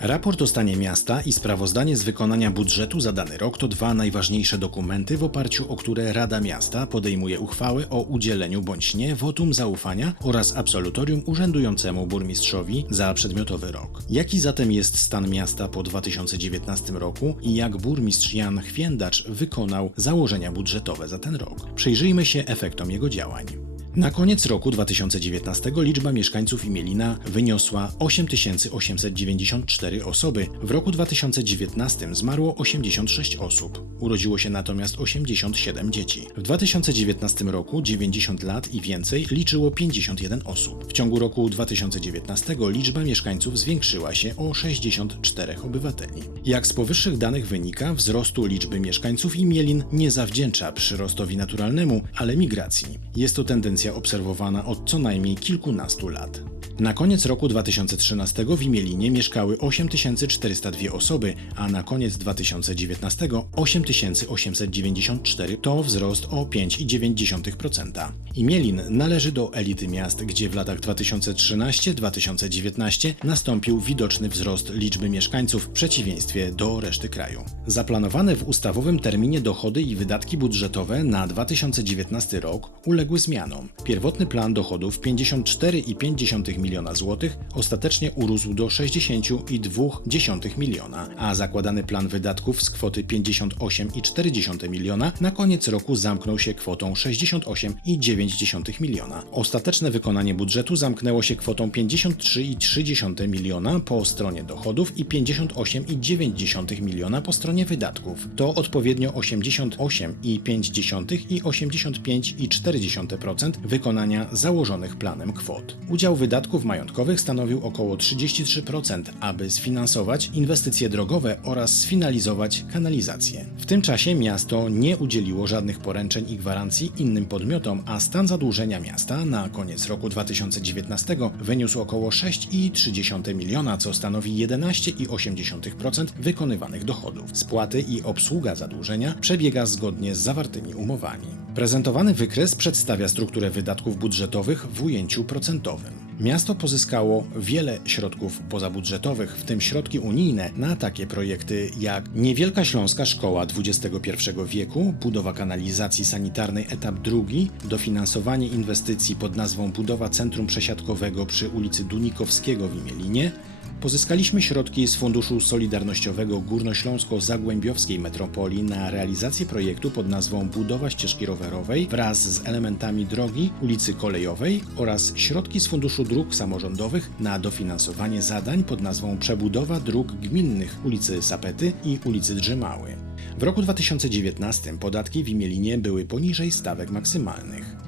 Raport o stanie miasta i sprawozdanie z wykonania budżetu za dany rok to dwa najważniejsze dokumenty, w oparciu o które Rada Miasta podejmuje uchwały o udzieleniu bądź nie wotum zaufania oraz absolutorium urzędującemu burmistrzowi za przedmiotowy rok. Jaki zatem jest stan miasta po 2019 roku i jak burmistrz Jan Chwiendacz wykonał założenia budżetowe za ten rok? Przyjrzyjmy się efektom jego działań. Na koniec roku 2019 liczba mieszkańców Imielina wyniosła 8894 osoby. W roku 2019 zmarło 86 osób. Urodziło się natomiast 87 dzieci. W 2019 roku 90 lat i więcej liczyło 51 osób. W ciągu roku 2019 liczba mieszkańców zwiększyła się o 64 obywateli. Jak z powyższych danych wynika, wzrostu liczby mieszkańców Imielin nie zawdzięcza przyrostowi naturalnemu, ale migracji. Jest to tendencja obserwowana od co najmniej kilkunastu lat. Na koniec roku 2013 w Imielinie mieszkały 8402 osoby, a na koniec 2019 8894 to wzrost o 5,9%. Imielin należy do elity miast, gdzie w latach 2013-2019 nastąpił widoczny wzrost liczby mieszkańców w przeciwieństwie do reszty kraju. Zaplanowane w ustawowym terminie dochody i wydatki budżetowe na 2019 rok uległy zmianom. Pierwotny plan dochodów 54,5 miliona złotych ostatecznie urósł do 60,2 miliona, a zakładany plan wydatków z kwoty 58,4 miliona na koniec roku zamknął się kwotą 68,9 miliona. Ostateczne wykonanie budżetu zamknęło się kwotą 53,3 miliona po stronie dochodów i 58,9 miliona po stronie wydatków. To odpowiednio 88,5 i 85,4% wykonania założonych planem kwot. Udział wydatków majątkowych stanowił około 33%, aby sfinansować inwestycje drogowe oraz sfinalizować kanalizację. W tym czasie miasto nie udzieliło żadnych poręczeń i gwarancji innym podmiotom, a stan zadłużenia miasta na koniec roku 2019 wyniósł około 6,3 miliona, co stanowi 11,8% wykonywanych dochodów. Spłaty i obsługa zadłużenia przebiega zgodnie z zawartymi umowami. Prezentowany wykres przedstawia strukturę wydatków budżetowych w ujęciu procentowym. Miasto pozyskało wiele środków pozabudżetowych, w tym środki unijne, na takie projekty jak Niewielka Śląska Szkoła XXI wieku, budowa kanalizacji sanitarnej etap drugi, dofinansowanie inwestycji pod nazwą budowa Centrum Przesiadkowego przy ulicy Dunikowskiego w Imielinie, Pozyskaliśmy środki z Funduszu Solidarnościowego Górnośląsko-Zagłębiowskiej Metropolii na realizację projektu pod nazwą Budowa ścieżki rowerowej wraz z elementami drogi, ulicy Kolejowej oraz środki z Funduszu Dróg Samorządowych na dofinansowanie zadań pod nazwą Przebudowa dróg gminnych ulicy Sapety i ulicy Drzymały. W roku 2019 podatki w Imielinie były poniżej stawek maksymalnych.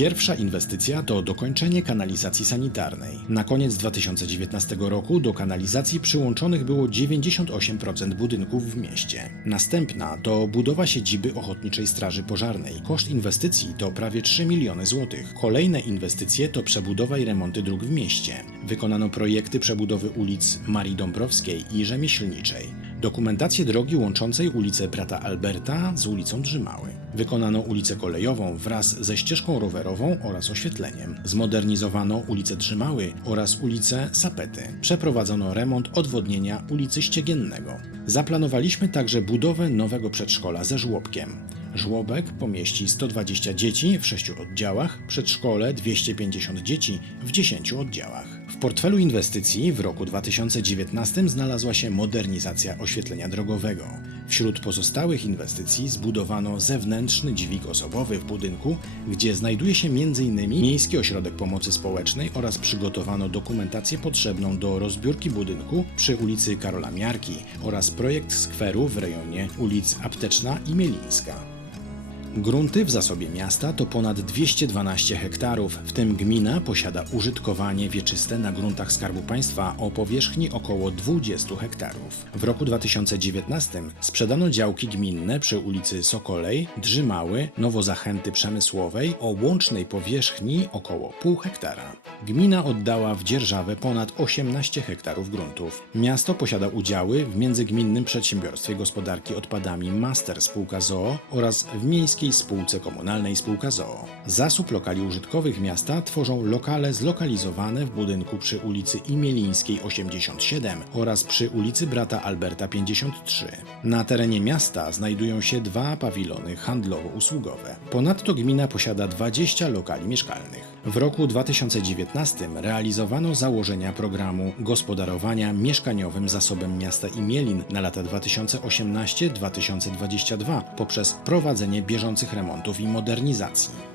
Pierwsza inwestycja to dokończenie kanalizacji sanitarnej. Na koniec 2019 roku do kanalizacji przyłączonych było 98% budynków w mieście. Następna to budowa siedziby Ochotniczej Straży Pożarnej. Koszt inwestycji to prawie 3 miliony złotych. Kolejne inwestycje to przebudowa i remonty dróg w mieście. Wykonano projekty przebudowy ulic Marii Dąbrowskiej i Rzemieślniczej. Dokumentację drogi łączącej ulicę Brata Alberta z ulicą Drzymały. Wykonano ulicę kolejową wraz ze ścieżką rowerową oraz oświetleniem. Zmodernizowano ulicę Drzymały oraz ulicę Sapety. Przeprowadzono remont odwodnienia ulicy Ściegiennego. Zaplanowaliśmy także budowę nowego przedszkola ze żłobkiem. Żłobek pomieści 120 dzieci w 6 oddziałach, przedszkole 250 dzieci w 10 oddziałach. Portfelu inwestycji w roku 2019 znalazła się modernizacja oświetlenia drogowego. Wśród pozostałych inwestycji zbudowano zewnętrzny dźwig osobowy w budynku, gdzie znajduje się m.in. Miejski Ośrodek Pomocy Społecznej oraz przygotowano dokumentację potrzebną do rozbiórki budynku przy ulicy Karola Miarki oraz projekt skweru w rejonie ulic Apteczna i Mielińska. Grunty w zasobie miasta to ponad 212 hektarów, w tym gmina posiada użytkowanie wieczyste na gruntach Skarbu Państwa o powierzchni około 20 hektarów. W roku 2019 sprzedano działki gminne przy ulicy Sokolej, Drzymały, Nowozachęty Przemysłowej o łącznej powierzchni około pół hektara. Gmina oddała w dzierżawę ponad 18 hektarów gruntów. Miasto posiada udziały w międzygminnym przedsiębiorstwie gospodarki odpadami Master Spółka ZOO oraz w miejskim Polskiej Spółce Komunalnej Spółka ZOO. Zasób lokali użytkowych miasta tworzą lokale zlokalizowane w budynku przy ulicy Imielińskiej 87 oraz przy ulicy Brata Alberta 53. Na terenie miasta znajdują się dwa pawilony handlowo-usługowe. Ponadto gmina posiada 20 lokali mieszkalnych. W roku 2019 realizowano założenia programu gospodarowania mieszkaniowym zasobem miasta Imielin na lata 2018-2022 poprzez prowadzenie bieżących remontów i modernizacji.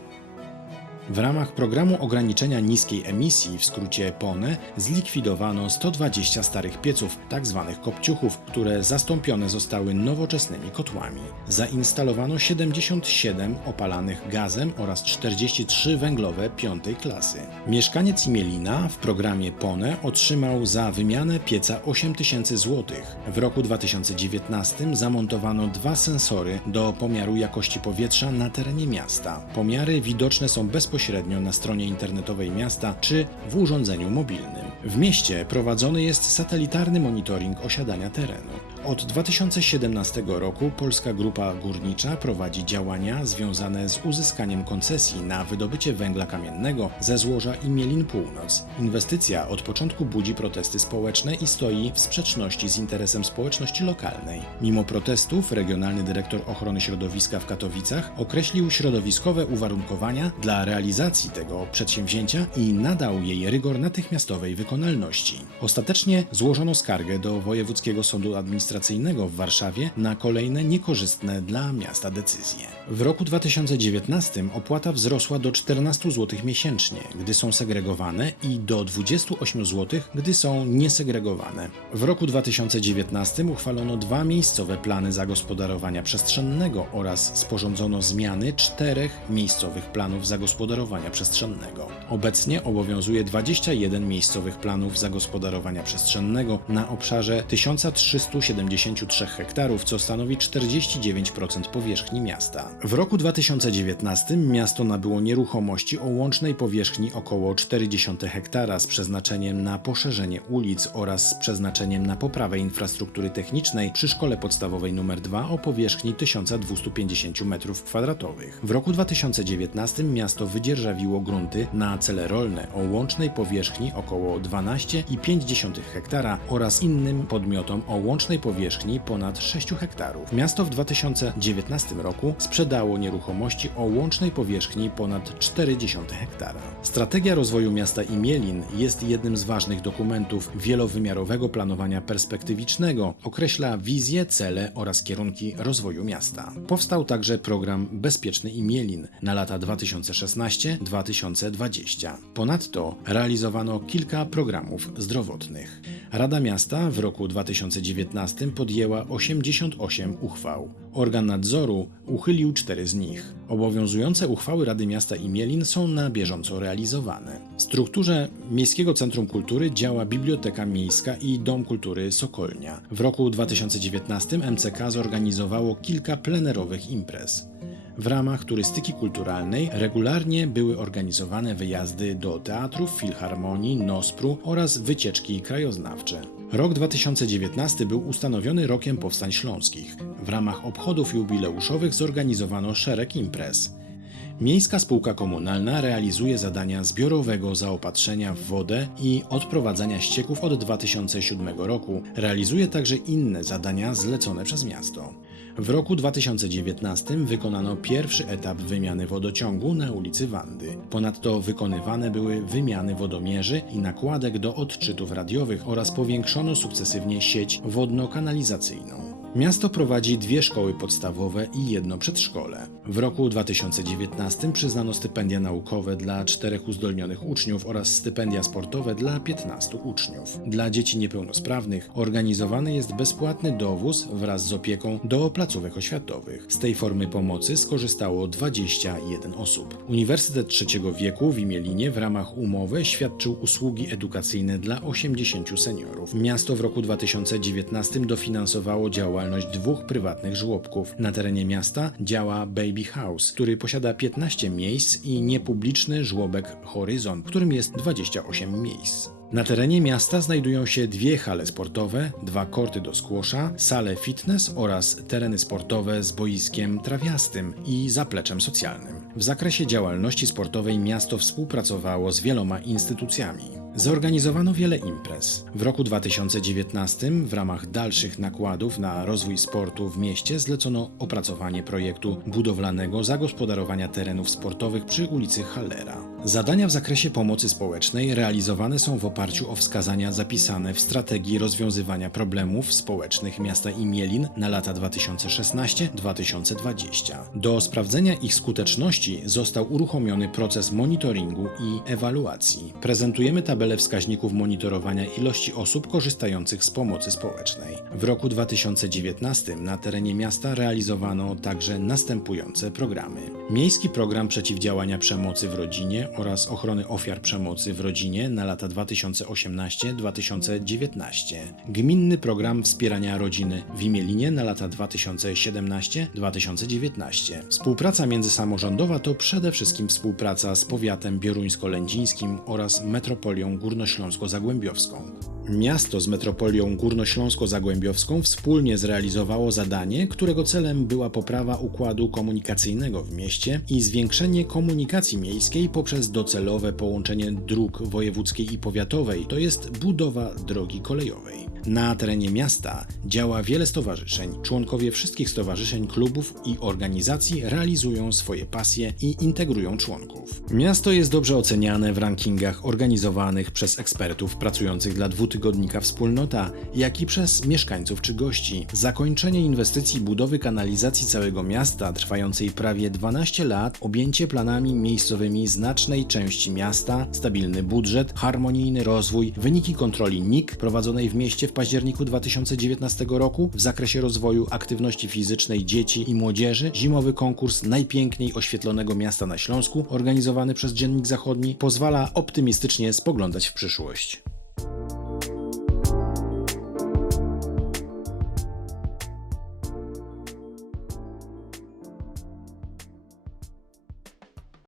W ramach programu ograniczenia niskiej emisji, w skrócie PONE, zlikwidowano 120 starych pieców, tzw. kopciuchów, które zastąpione zostały nowoczesnymi kotłami. Zainstalowano 77 opalanych gazem oraz 43 węglowe piątej klasy. Mieszkaniec Imielina w programie PONE otrzymał za wymianę pieca 8000 zł. W roku 2019 zamontowano dwa sensory do pomiaru jakości powietrza na terenie miasta. Pomiary widoczne są bezpośrednio na stronie internetowej miasta czy w urządzeniu mobilnym. W mieście prowadzony jest satelitarny monitoring osiadania terenu. Od 2017 roku Polska Grupa Górnicza prowadzi działania związane z uzyskaniem koncesji na wydobycie węgla kamiennego ze złoża Imielin Północ. Inwestycja od początku budzi protesty społeczne i stoi w sprzeczności z interesem społeczności lokalnej. Mimo protestów Regionalny Dyrektor Ochrony Środowiska w Katowicach określił środowiskowe uwarunkowania dla realizacji tego przedsięwzięcia i nadał jej rygor natychmiastowej wykonalności. Ostatecznie złożono skargę do Wojewódzkiego Sądu Administracyjnego w Warszawie na kolejne niekorzystne dla miasta decyzje. W roku 2019 opłata wzrosła do 14 zł miesięcznie, gdy są segregowane i do 28 zł, gdy są niesegregowane. W roku 2019 uchwalono dwa miejscowe plany zagospodarowania przestrzennego oraz sporządzono zmiany czterech miejscowych planów zagospodarowania przestrzennego. Obecnie obowiązuje 21 miejscowych planów zagospodarowania przestrzennego na obszarze 1373 hektarów, co stanowi 49% powierzchni miasta. W roku 2019 miasto nabyło nieruchomości o łącznej powierzchni około 0,4 hektara z przeznaczeniem na poszerzenie ulic oraz z przeznaczeniem na poprawę infrastruktury technicznej przy szkole podstawowej nr 2 o powierzchni 1250 m2. W roku 2019 miasto wydzierżawiło grunty na cele rolne o łącznej powierzchni około 12,5 hektara oraz innym podmiotom o łącznej powierzchni ponad 6 hektarów. Miasto w 2019 roku sprzedało nieruchomości o łącznej powierzchni ponad 0,4 hektara. Strategia rozwoju miasta Imielin jest jednym z ważnych dokumentów wielowymiarowego planowania perspektywicznego. Określa wizję, cele oraz kierunki rozwoju miasta. Powstał także program Bezpieczny Imielin na lata 2016-2020. Ponadto realizowano kilka programów zdrowotnych. Rada Miasta w roku 2019 podjęła 88 uchwał. Organ nadzoru uchylił cztery z nich. Obowiązujące uchwały Rady Miasta Imielin są na bieżąco realizowane. W strukturze Miejskiego Centrum Kultury działa Biblioteka Miejska i Dom Kultury Sokolnia. W roku 2019 MCK zorganizowało kilka plenerowych imprez. W ramach turystyki kulturalnej regularnie były organizowane wyjazdy do teatrów, filharmonii, Nospru oraz wycieczki krajoznawcze. Rok 2019 był ustanowiony rokiem powstań śląskich. W ramach obchodów jubileuszowych zorganizowano szereg imprez. Miejska Spółka Komunalna realizuje zadania zbiorowego zaopatrzenia w wodę i odprowadzania ścieków od 2007 roku. Realizuje także inne zadania zlecone przez miasto. W roku 2019 wykonano pierwszy etap wymiany wodociągu na ulicy Wandy. Ponadto wykonywane były wymiany wodomierzy i nakładek do odczytów radiowych oraz powiększono sukcesywnie sieć wodno-kanalizacyjną. Miasto prowadzi dwie szkoły podstawowe i jedno przedszkole. W roku 2019 przyznano stypendia naukowe dla czterech uzdolnionych uczniów oraz stypendia sportowe dla 15 uczniów. Dla dzieci niepełnosprawnych organizowany jest bezpłatny dowóz wraz z opieką do placówek oświatowych. Z tej formy pomocy skorzystało 21 osób. Uniwersytet Trzeciego Wieku w Imielinie w ramach umowy świadczył usługi edukacyjne dla 80 seniorów. Miasto w roku 2019 dofinansowało działalność dwóch prywatnych żłobków. Na terenie miasta działa Baby House, który posiada 15 miejsc i niepubliczny żłobek Horyzon, w którym jest 28 miejsc. Na terenie miasta znajdują się dwie hale sportowe, dwa korty do squasha, sale fitness oraz tereny sportowe z boiskiem trawiastym i zapleczem socjalnym. W zakresie działalności sportowej miasto współpracowało z wieloma instytucjami. Zorganizowano wiele imprez. W roku 2019 w ramach dalszych nakładów na rozwój sportu w mieście zlecono opracowanie projektu budowlanego zagospodarowania terenów sportowych przy ulicy Hallera. Zadania w zakresie pomocy społecznej realizowane są w oparciu o wskazania zapisane w strategii rozwiązywania problemów społecznych miasta Imielin na lata 2016-2020. Do sprawdzenia ich skuteczności został uruchomiony proces monitoringu i ewaluacji. Prezentujemy tabelę wskaźników monitorowania ilości osób korzystających z pomocy społecznej. W roku 2019 na terenie miasta realizowano także następujące programy: Miejski program przeciwdziałania przemocy w rodzinie oraz ochrony ofiar przemocy w rodzinie na lata 2018-2019. Gminny program wspierania rodziny w Imielinie na lata 2017-2019. Współpraca międzysamorządowa to przede wszystkim współpraca z powiatem bioruńsko-lędzińskim oraz metropolią górnośląsko-zagłębiowską. Miasto z metropolią górnośląsko-zagłębiowską wspólnie zrealizowało zadanie, którego celem była poprawa układu komunikacyjnego w mieście i zwiększenie komunikacji miejskiej poprzez docelowe połączenie dróg wojewódzkiej i powiatowej, to jest budowa drogi kolejowej. Na terenie miasta działa wiele stowarzyszeń. Członkowie wszystkich stowarzyszeń, klubów i organizacji realizują swoje pasje i integrują członków. Miasto jest dobrze oceniane w rankingach organizowanych przez ekspertów pracujących dla dwutygodnika Wspólnota, jak i przez mieszkańców czy gości. Zakończenie inwestycji budowy kanalizacji całego miasta, trwającej prawie 12 lat, objęcie planami miejscowymi znacznej części miasta, stabilny budżet, harmonijny rozwój, wyniki kontroli NIK prowadzonej w mieście w październiku 2019 roku w zakresie rozwoju aktywności fizycznej dzieci i młodzieży, zimowy konkurs najpiękniej oświetlonego miasta na Śląsku, organizowany przez Dziennik Zachodni, pozwala optymistycznie spoglądać w przyszłość.